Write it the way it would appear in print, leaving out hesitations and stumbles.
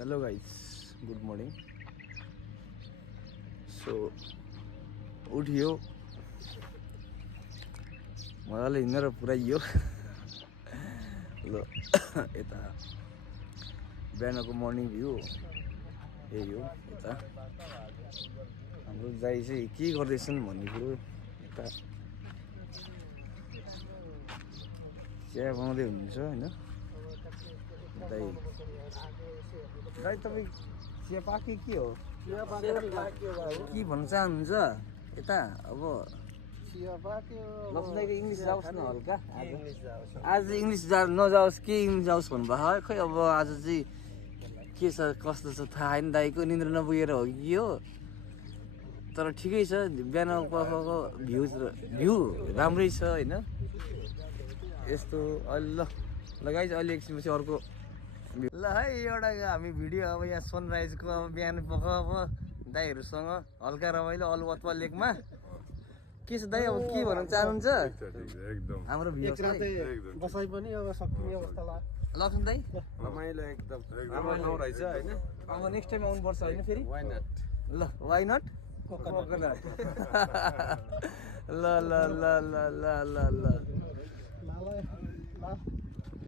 Hello guys, good morning. So उठियो, मजाले हिँडेर पुऱ्याइयो। ल यता बिहानको मर्निङ भ्यू यही हो। यता हाम्रो दाइ चाहिँ के गर्दैछन् भन्ने कुरो, यता चिया बनाउँदै हुनुहुन्छ होइन। दाइ दाइ तपाईँ चिया पाके के हो, के भन्न चाहनुहुन्छ यता? अब लक्ष्मीको इङ्ग्लिस जाओस् न हल्का, आज इङ्ग्लिस नजाओस् कि इङ्ग्लिस जाओस् भन्नुभएको खै। अब आज चाहिँ के छ कस्तो छ थाहा छैन। दाइको निन्द्रा नपुगेर हो कि हो, तर ठिकै छ। बिहानको भ्यू राम्रै छ होइन। यस्तो अहिले ल गाइस, अहिले एकछिनपछि अर्को ल है एउटा हामी भिडियो। अब यहाँ सनराइजको अब बिहान पख अब दाइहरूसँग हल्का रमाइलो अलुवातवा लेकमा के छ दाइ? अब के भन्न चाहनुहुन्छ हाम्रो बसाइ पनि अब सकिने अवस्था लाग्यो। लक्ष्मण दाइ रमाइलो एकदम राम्रो ठाउँ रहेछ होइन। अब नेक्स्ट टाइम आउनुपर्छ होइन फेरि। Why not? ल वाइ नट कोकोनट। ल ल ल ल ल ल ल